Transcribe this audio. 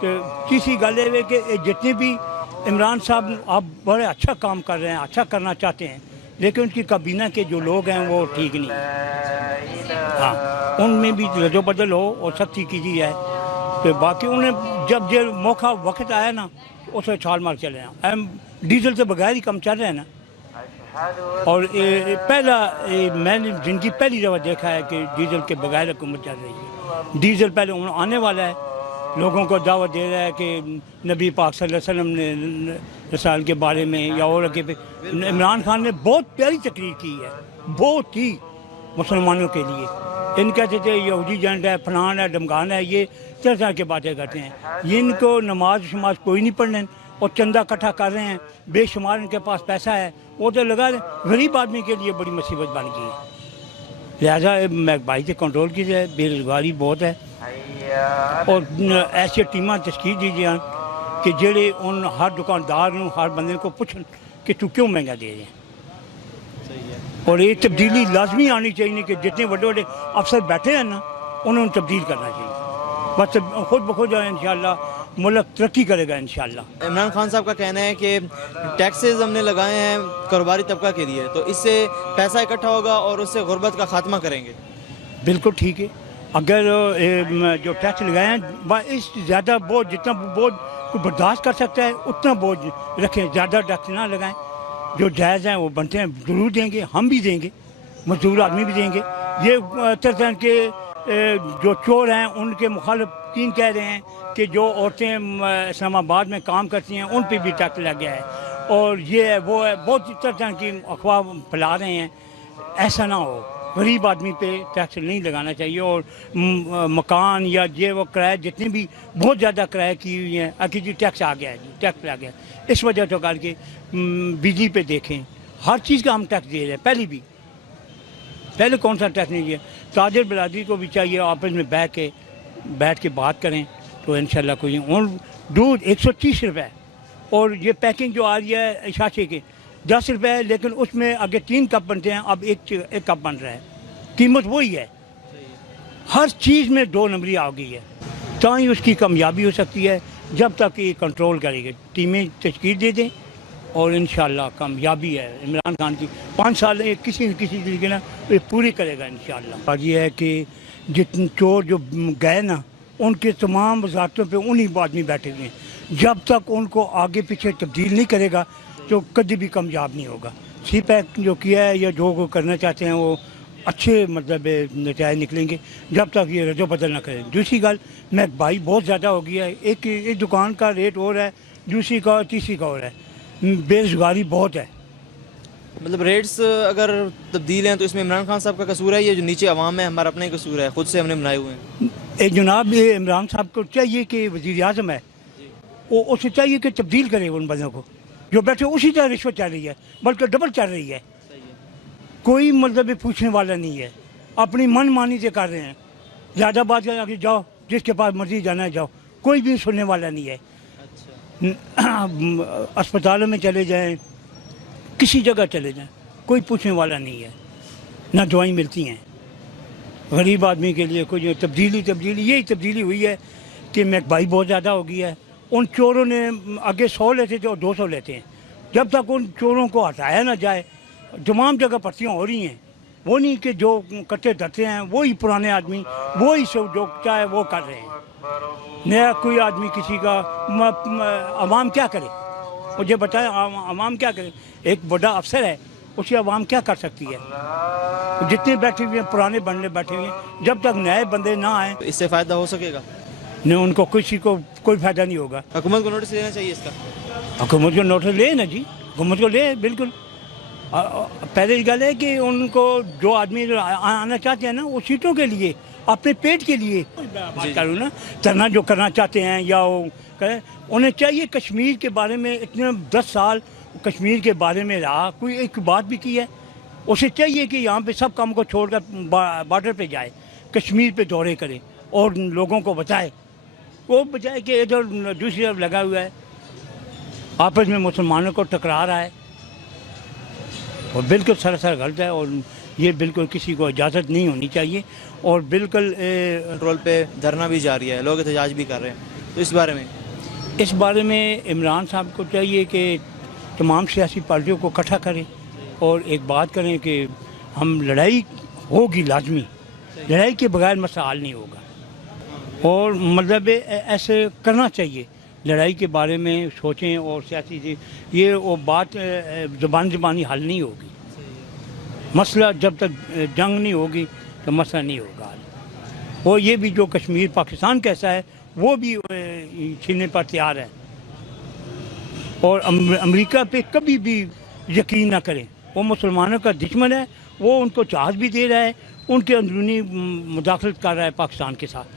تیسری گل ہے کہ جتنے بھی عمران صاحب آپ بڑے اچھا کام کر رہے ہیں، اچھا کرنا چاہتے ہیں، لیکن ان کی کابینہ کے جو لوگ ہیں وہ ٹھیک نہیں ہیں۔ ہاں، ان میں بھی رد و بدل ہو اور سختی کی ہے تو باقی انہیں جب جو موقع وقت آیا نا اسے چھال مار چلے ہیں۔ ہم ڈیزل سے بغیر ہی کم چل رہے ہیں نا، اور پہلا میں نے زندگی پہلی دفعہ دیکھا ہے کہ ڈیزل کے بغیر حکومت چل رہی ہے۔ ڈیزل پہلے آنے والا ہے، لوگوں کو دعوت دے رہا ہے کہ نبی پاک صلی اللہ علیہ وسلم نے رسال کے بارے میں یا اور کہ عمران خان نے بہت پیاری تقریر کی ہے، بہت ہی مسلمانوں کے لیے۔ ان کہتے تھے یہودی جنڈ ہے، فلان ہے، ڈمکان ہے، یہ طرح کی باتیں کرتے ہیں۔ ان کو نماز شماز کوئی نہیں پڑھنے اور چندہ اکٹھا کر رہے ہیں، بے شمار ان کے پاس پیسہ ہے، وہ تو لگا غریب آدمی کے لیے بڑی مصیبت بن گئی ہے۔ لہٰذا مہنگائی سے کنٹرول کی جائے، بے روزگاری بہت ہے، اور ایسی ٹیمیں تشکیل دی جائیں کہ جڑے ان ہر دکاندار ہر بندے کو پوچھن کہ تو کیوں مہنگا دے رہے ہیں۔ اور یہ تبدیلی لازمی آنی چاہیے کہ جتنے بڑے بڑے افسر بیٹھے ہیں نا انہوں نے تبدیل کرنا چاہیے، بس خود بخود انشاءاللہ ملک ترقی کرے گا انشاءاللہ۔ عمران خان صاحب کا کہنا ہے کہ ٹیکسز ہم نے لگائے ہیں کاروباری طبقہ کے لیے، تو اس سے پیسہ اکٹھا ہوگا اور اس سے غربت کا خاتمہ کریں گے۔ بالکل ٹھیک ہے، اگر جو ٹیکس لگائے ہیں اس زیادہ بوجھ جتنا بوجھ کو برداشت کر سکتا ہے اتنا بوجھ رکھیں، زیادہ ٹیکس نہ لگائیں، جو جائز ہیں وہ بنتے ہیں ضرور دیں گے، ہم بھی دیں گے، مزدور آدمی بھی دیں گے۔ یہ طرح کے جو چور ہیں ان کے مخالفین کہہ رہے ہیں کہ جو عورتیں اسلام آباد میں کام کرتی ہیں ان پہ بھی ٹیکس لگ گیا ہے، اور یہ ہے وہ ہے، بہت طرح کی افواہ پھیلا رہے ہیں۔ ایسا نہ ہو، غریب آدمی پہ ٹیکس نہیں لگانا چاہیے، اور مکان یا یہ وہ کرایہ جتنے بھی بہت زیادہ کرایہ کی ہوئی ہیں کہ جی ٹیکس آ گیا ہے، جی ٹیکس آ گیا ہے، اس وجہ تو کر کے بجلی پہ دیکھیں، ہر چیز کا ہم ٹیکس دے رہے ہیں۔ پہلے کون سا ٹیکس نہیں دیا؟ تاجر برادری کو بھی چاہیے آپس میں بیٹھ کے بات کریں تو انشاءاللہ کوئی۔ اور دودھ 130 روپے، اور یہ پیکنگ جو آ رہی ہے شاشے کے 10 روپے ہے، لیکن اس میں آگے 3 کپ بنتے ہیں، اب ایک کپ بن رہا ہے، قیمت وہی ہے۔ ہر چیز میں 2 نمبری آ گئی ہے، تو ہی اس کی کامیابی ہو سکتی ہے جب تک یہ کنٹرول کرے گی۔ ٹیمیں تشکیل دے دیں اور انشاءاللہ کامیابی ہے عمران خان کی۔ 5 سال کسی نہ کسی طریقے نا یہ پوری کرے گا انشاءاللہ۔ اور یہ ہے کہ جتنے چور جو گئے نا ان کے تمام وزارتوں پہ انہی آدمی بیٹھے ہوئے ہیں، جب تک ان کو آگے پیچھے تبدیل نہیں کرے گا تو کبھی بھی کامیاب نہیں ہوگا۔ سی پیک جو کیا ہے یا جو کرنا چاہتے ہیں وہ اچھے مطلب نتائج نکلیں گے جب تک یہ رد و بدل نہ کریں۔ دوسری گل مہنگائی بہت زیادہ ہو گئی ہے، ایک دکان کا ریٹ اور ہے، دوسری کا تیسری کا اور ہے، بے روزگاری بہت ہے۔ مطلب ریٹس اگر تبدیل ہیں تو اس میں عمران خان صاحب کا قصور ہے، یہ جو نیچے عوام ہے ہمارا اپنا ہی قصور ہے، خود سے ہم نے بنائے ہوئے ہیں؟ جناب عمران صاحب کو چاہیے کہ وزیر اعظم ہے وہ اسے چاہیے کہ تبدیل کرے ان بندوں کو جو بیٹھے اسی طرح رشوت چل رہی ہے، بلکہ ڈبل چل رہی ہے، کوئی مطلب پوچھنے والا نہیں ہے، اپنی من مانی سے کر رہے ہیں، زیادہ بات کر کے جاؤ جس کے پاس مرضی جانا ہے جاؤ، کوئی بھی سننے والا نہیں ہے۔ اسپتالوں میں چلے جائیں، کسی جگہ چلے جائیں، کوئی پوچھنے والا نہیں ہے، نہ دوائیں ملتی ہیں۔ غریب آدمی کے لیے کوئی تبدیلی یہی تبدیلی ہوئی ہے کہ مہنگائی بہت زیادہ ہو گئی ہے۔ ان چوروں نے آگے 100 لیتے تھے اور 200 لیتے ہیں، جب تک ان چوروں کو ہٹایا نہ جائے تمام جگہ پرچیاں ہو رہی ہیں، وہ نہیں کہ جو کٹے دھرتے ہیں وہی پرانے آدمی وہی سب جو چاہے وہ کر رہے ہیں، نیا کوئی آدمی کسی کا عوام کیا کرے؟ مجھے بتائیں عوام کیا کرے؟ ایک بڑا افسر ہے، اسے عوام کیا کر سکتی ہے؟ جتنے بیٹھے ہوئے ہیں پرانے بندے بیٹھے ہوئے ہیں، جب تک نئے بندے نہ آئیں اس سے فائدہ ہو سکے گا؟ نہیں، ان کو کسی کو کوئی فائدہ نہیں ہوگا۔ حکومت کو نوٹس لینا چاہیے اس کا؟ حکومت کو نوٹس لے نا جی، حکومت کو لے بالکل۔ پہلے گل ہے کہ ان کو جو آدمی آنا چاہتے ہیں نا وہ سیٹوں کے لیے، اپنے پیٹ کے لیے بات کروں نا، ترنا جو کرنا چاہتے ہیں یا وہ کریں، انہیں چاہیے کشمیر کے بارے میں اتنے 10 سال کشمیر کے بارے میں رہا، کوئی ایک بات بھی کی ہے؟ اسے چاہیے کہ یہاں پہ سب کام کو چھوڑ کر بارڈر پہ جائے، کشمیر پہ دورے کرے اور لوگوں کو بتائے، وہ بجائے کہ ادھر دوسری طرف لگا ہوا ہے، آپس میں مسلمانوں کو ٹکرا رہا ہے، اور بالکل سراسر غلط ہے، اور یہ بالکل کسی کو اجازت نہیں ہونی چاہیے، اور بالکل کنٹرول پہ دھرنا بھی جاری ہے، لوگ احتجاج بھی کر رہے ہیں۔ تو اس بارے میں اس بارے میں عمران صاحب کو چاہیے کہ تمام سیاسی پارٹیوں کو اکٹھا کریں اور ایک بات کریں کہ ہم لڑائی ہوگی لازمی، لڑائی کے بغیر مسئلہ حل نہیں ہوگا، اور مطلب ایسے کرنا چاہیے، لڑائی کے بارے میں سوچیں اور سیاسی یہ وہ بات زبانی حل نہیں ہوگی، مسئلہ جب تک جنگ نہیں ہوگی تو مسئلہ نہیں ہوگا حل۔ اور یہ بھی جو کشمیر پاکستان کیسا ہے وہ بھی چھیننے پر تیار ہے، اور امریکہ پہ کبھی بھی یقین نہ کریں، وہ مسلمانوں کا دشمن ہے، وہ ان کو چانس بھی دے رہا ہے، ان کے اندرونی مداخلت کر رہا ہے پاکستان کے ساتھ۔